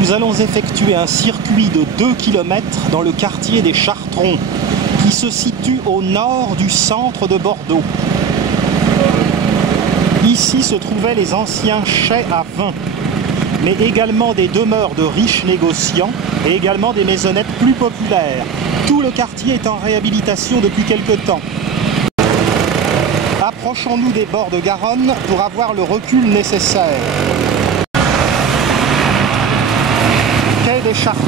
Nous allons effectuer un circuit de 2 km dans le quartier des Chartrons, qui se situe au nord du centre de Bordeaux. Ici se trouvaient les anciens chais à vin, mais également des demeures de riches négociants et également des maisonnettes plus populaires. Tout le quartier est en réhabilitation depuis quelque temps. Approchons-nous des bords de Garonne pour avoir le recul nécessaire. Quai des Chartrons.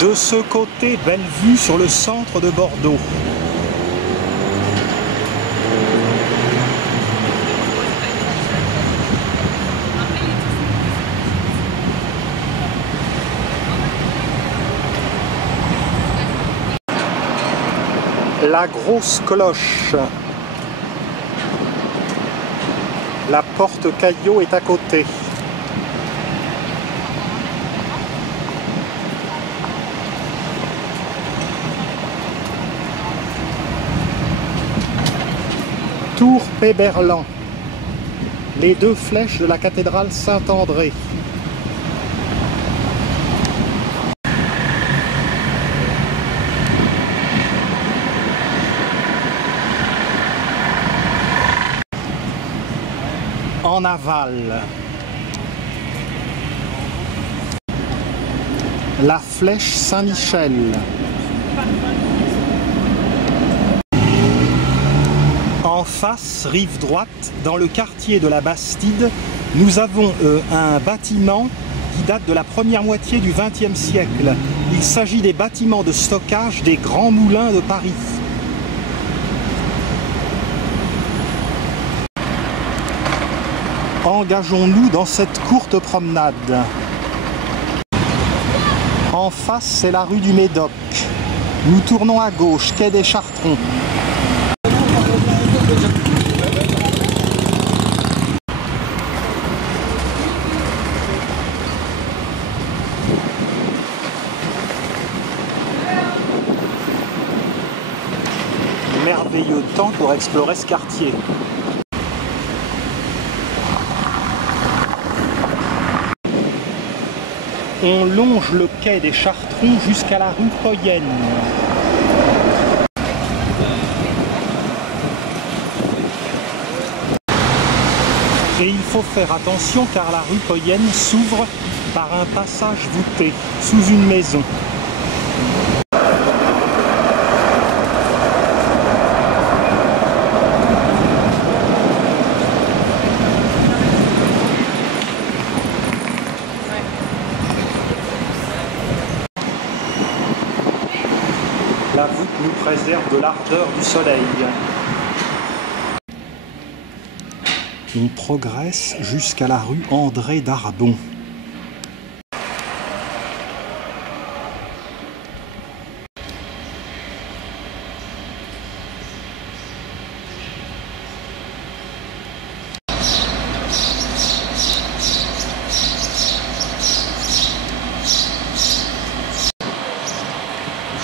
De ce côté, belle vue sur le centre de Bordeaux. La grosse cloche. La porte Caillot est à côté. Tour Péberlan. Les 2 flèches de la cathédrale Saint-André. En aval, la flèche Saint-Michel. En face, rive droite, dans le quartier de la Bastide, nous avons un bâtiment qui date de la première moitié du XXe siècle. Il s'agit des bâtiments de stockage des grands moulins de Paris. Engageons-nous dans cette courte promenade. En face, c'est la rue du Médoc. Nous tournons à gauche, quai des Chartrons. Merveilleux temps pour explorer ce quartier. On longe le quai des Chartrons jusqu'à la rue Poyenne. Et il faut faire attention car la rue Poyenne s'ouvre par un passage voûté sous une maison. La voûte nous préserve de l'ardeur du soleil. On progresse jusqu'à la rue André Darbon.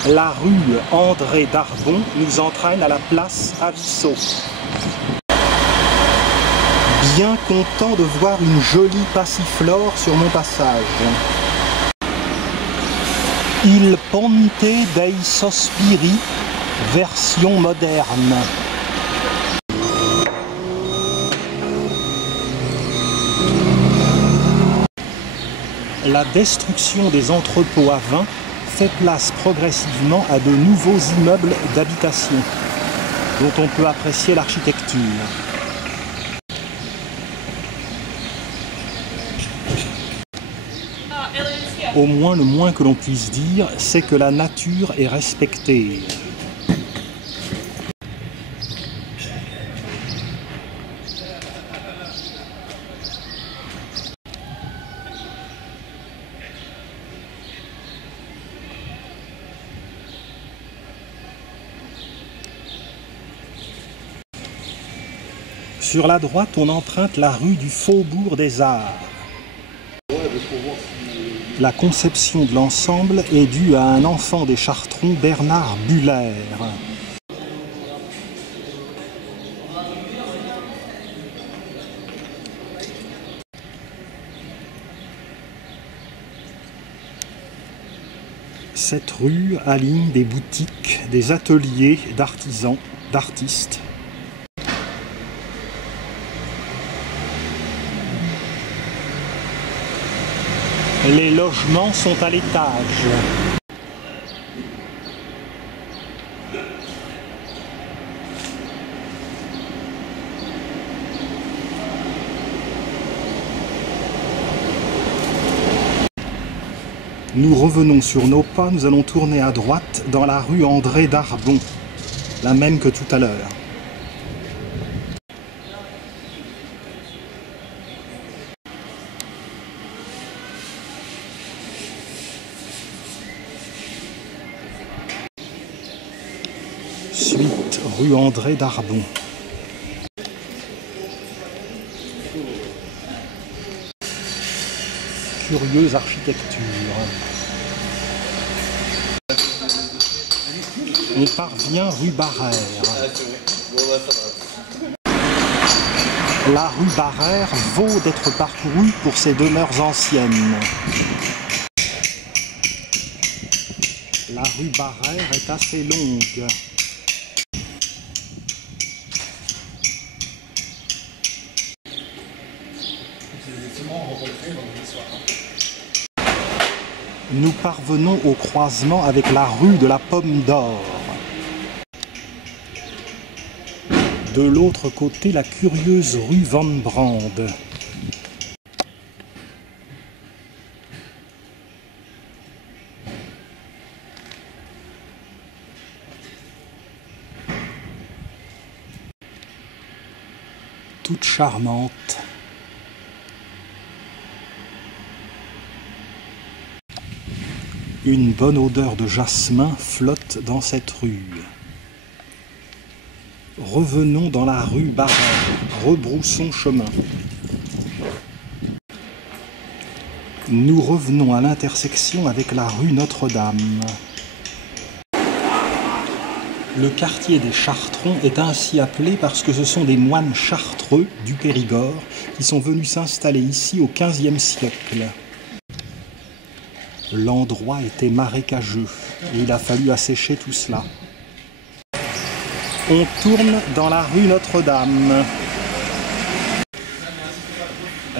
La rue André Darbon nous entraîne à la place Avissot. Bien content de voir une jolie passiflore sur mon passage. Il Ponte dei Sospiri, version moderne. La destruction des entrepôts à vin fait place progressivement à de nouveaux immeubles d'habitation, dont on peut apprécier l'architecture. Au moins, le moins que l'on puisse dire, c'est que la nature est respectée. Sur la droite, on emprunte la rue du Faubourg des Arts. Ouais, parce qu'on voit si La conception de l'ensemble est due à un enfant des Chartrons, Bernard Buller. Cette rue aligne des boutiques, des ateliers d'artisans, d'artistes. Les logements sont à l'étage. Nous revenons sur nos pas, nous allons tourner à droite dans la rue André Darbon, la même que tout à l'heure. Suite rue André Darbon. Curieuse architecture. On parvient rue Barrère. La rue Barrère vaut d'être parcourue pour ses demeures anciennes. La rue Barrère est assez longue. Nous parvenons au croisement avec la rue de la Pomme d'Or. De l'autre côté, la curieuse rue Van Brande. Toute charmante. Une bonne odeur de jasmin flotte dans cette rue. Revenons dans la rue Barrère, rebroussons chemin. Nous revenons à l'intersection avec la rue Notre-Dame. Le quartier des Chartrons est ainsi appelé parce que ce sont des moines chartreux du Périgord qui sont venus s'installer ici au XVe siècle. L'endroit était marécageux et il a fallu assécher tout cela. On tourne dans la rue Notre-Dame.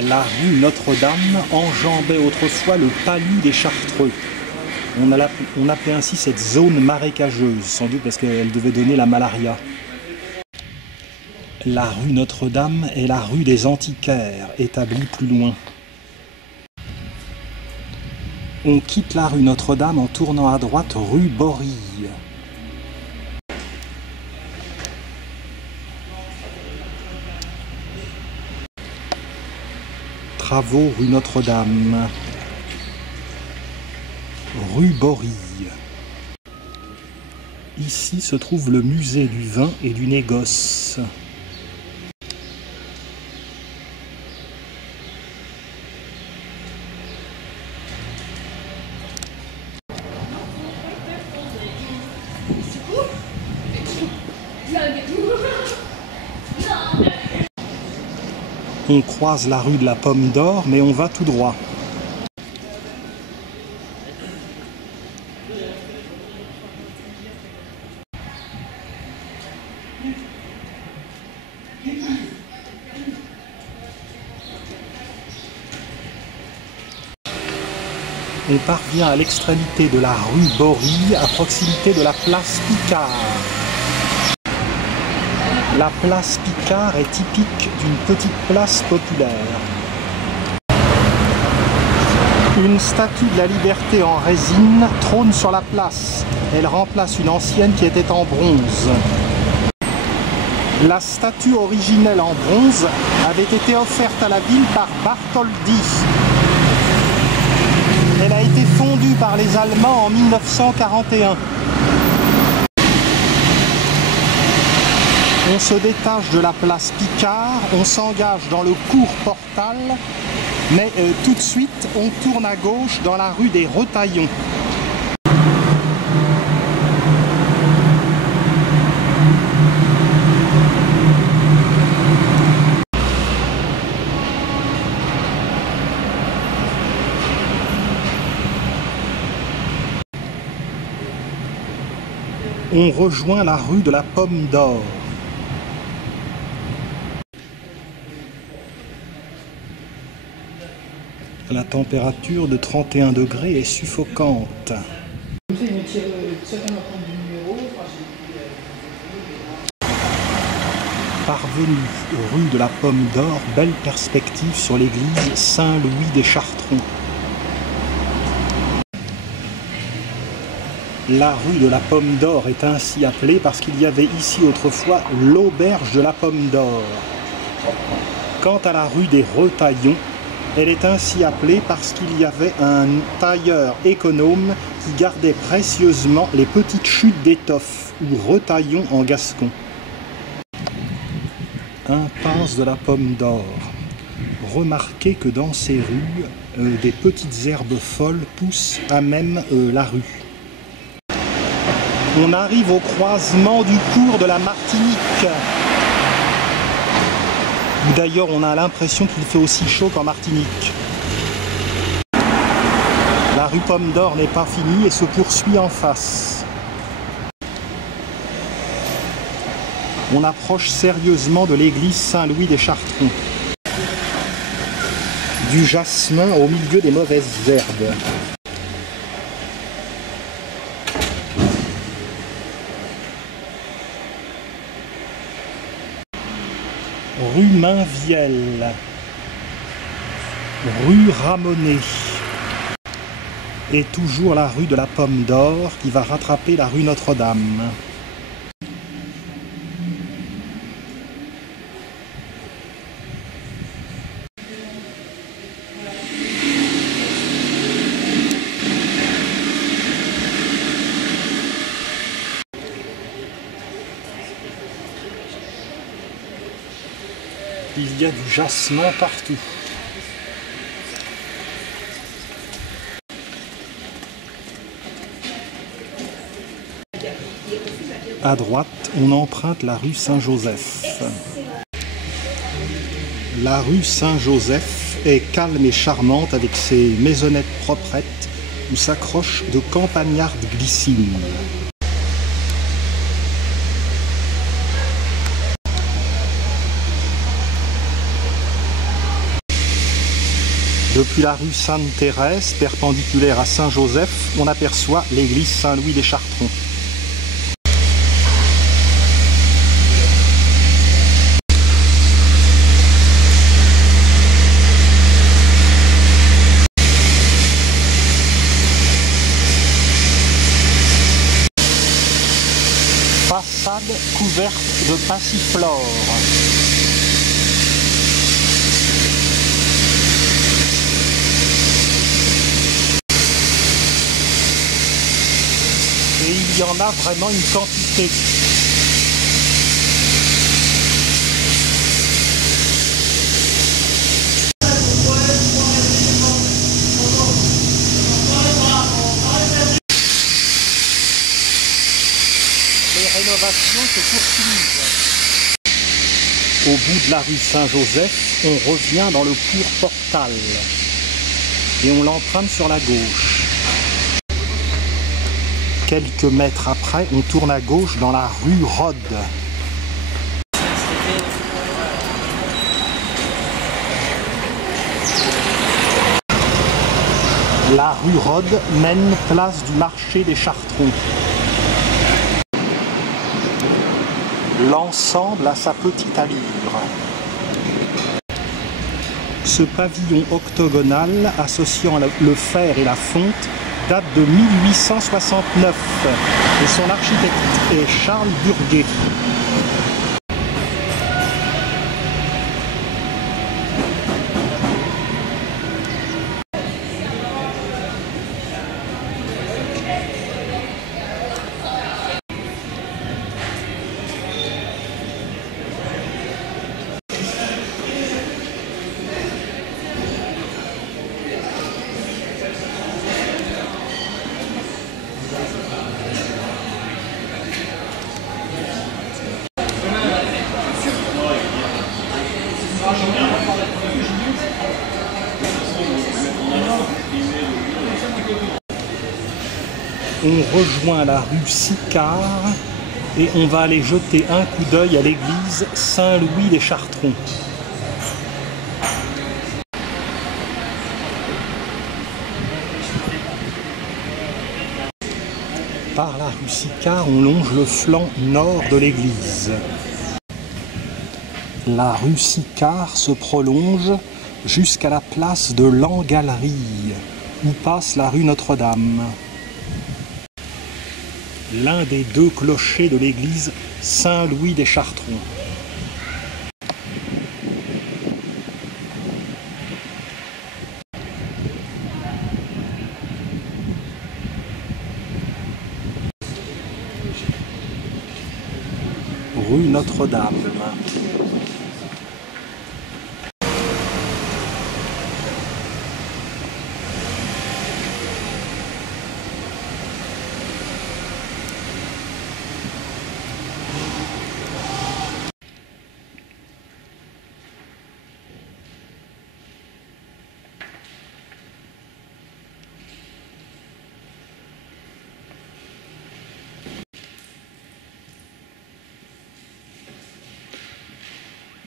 La rue Notre-Dame enjambait autrefois le palus des Chartreux. On appelait ainsi cette zone marécageuse, sans doute parce qu'elle devait donner la malaria. La rue Notre-Dame est la rue des Antiquaires, établie plus loin. On quitte la rue Notre-Dame en tournant à droite rue Borille. Travaux rue Notre-Dame. Rue Borille. Ici se trouve le musée du vin et du négoce. On croise la rue de la Pomme d'Or, mais on va tout droit. On parvient à l'extrémité de la rue Borille, à proximité de la place Picard. La place Picard est typique d'une petite place populaire. Une statue de la liberté en résine trône sur la place. Elle remplace une ancienne qui était en bronze. La statue originelle en bronze avait été offerte à la ville par Bartholdi. Elle a été fondue par les Allemands en 1941. On se détache de la place Picard, on s'engage dans le cours Portal Mais tout de suite, on tourne à gauche dans la rue des Retaillons. On rejoint la rue de la Pomme d'Or. La température de 31 degrés est suffocante. Parvenu rue de la Pomme d'Or, belle perspective sur l'église Saint-Louis des Chartrons. La rue de la Pomme d'Or est ainsi appelée parce qu'il y avait ici autrefois l'auberge de la Pomme d'Or. Quant à la rue des Retaillons, elle est ainsi appelée parce qu'il y avait un tailleur économe qui gardait précieusement les petites chutes d'étoffe, ou retaillons en gascon. Impasse de la Pomme d'Or. Remarquez que dans ces rues, des petites herbes folles poussent à même la rue. On arrive au croisement du cours de la Martinique. D'ailleurs, on a l'impression qu'il fait aussi chaud qu'en Martinique. La rue Pomme d'Or n'est pas finie et se poursuit en face. On approche sérieusement de l'église Saint-Louis des Chartrons. Du jasmin au milieu des mauvaises herbes. Rue Mainvielle, rue Ramonet, et toujours la rue de la Pomme d'Or qui va rattraper la rue Notre-Dame. Il y a du jasmin partout. À droite, on emprunte la rue Saint-Joseph. La rue Saint-Joseph est calme et charmante avec ses maisonnettes proprettes où s'accrochent de campagnardes glycines. Depuis la rue Sainte-Thérèse, perpendiculaire à Saint-Joseph, on aperçoit l'église Saint-Louis des Chartrons. Façade couverte de passiflore. Et il y en a vraiment une quantité. Les rénovations se poursuivent. Au bout de la rue Saint-Joseph, on revient dans le cours Portal et on l'emprunte sur la gauche. Quelques mètres après, on tourne à gauche dans la rue Rode. La rue Rode mène place du marché des Chartrons. L'ensemble a sa petite allure. Ce pavillon octogonal associant le fer et la fonte date de 1869 et son architecte est Charles Burguet. On rejoint la rue Sicard et on va aller jeter un coup d'œil à l'église Saint-Louis des Chartrons. Par la rue Sicard, on longe le flanc nord de l'église. La rue Sicard se prolonge jusqu'à la place de l'En-Galerie, où passe la rue Notre-Dame. L'un des deux clochers de l'église Saint-Louis des Chartrons. Rue Notre-Dame.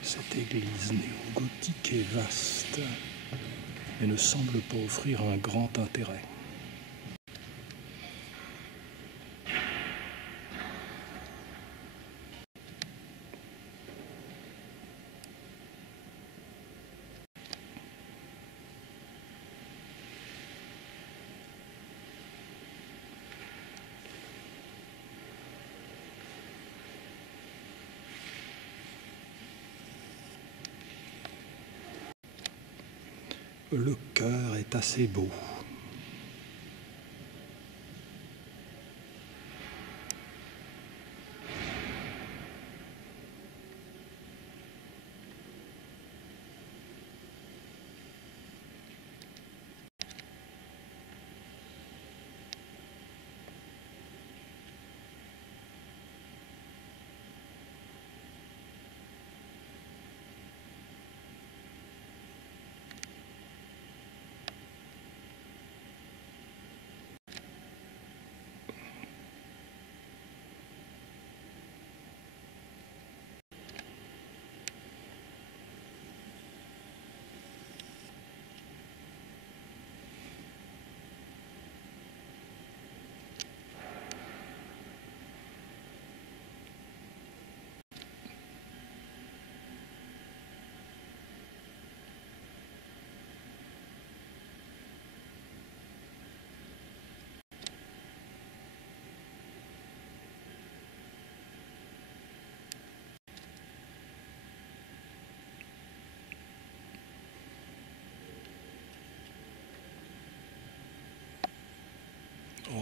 Cette église néo-gothique est vaste et ne semble pas offrir un grand intérêt. Le chœur est assez beau.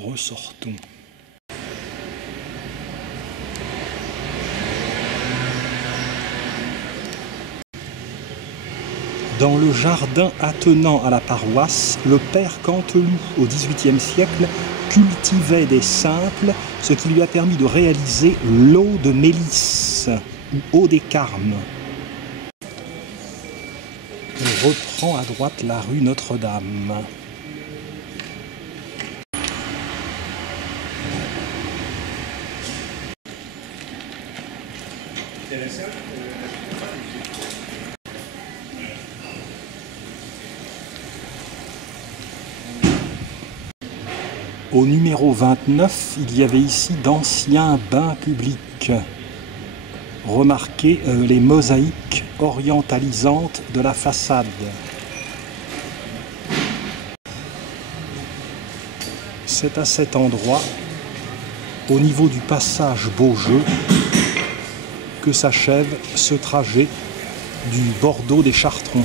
Ressortons. Dans le jardin attenant à la paroisse, le père Canteloup, au XVIIIe siècle, cultivait des simples, ce qui lui a permis de réaliser l'eau de Mélisse, ou eau des Carmes. On reprend à droite la rue Notre-Dame. Au numéro 29, il y avait ici d'anciens bains publics. Remarquez les mosaïques orientalisantes de la façade. C'est à cet endroit, au niveau du passage Beaujeu, que s'achève ce trajet du Bordeaux des Chartrons.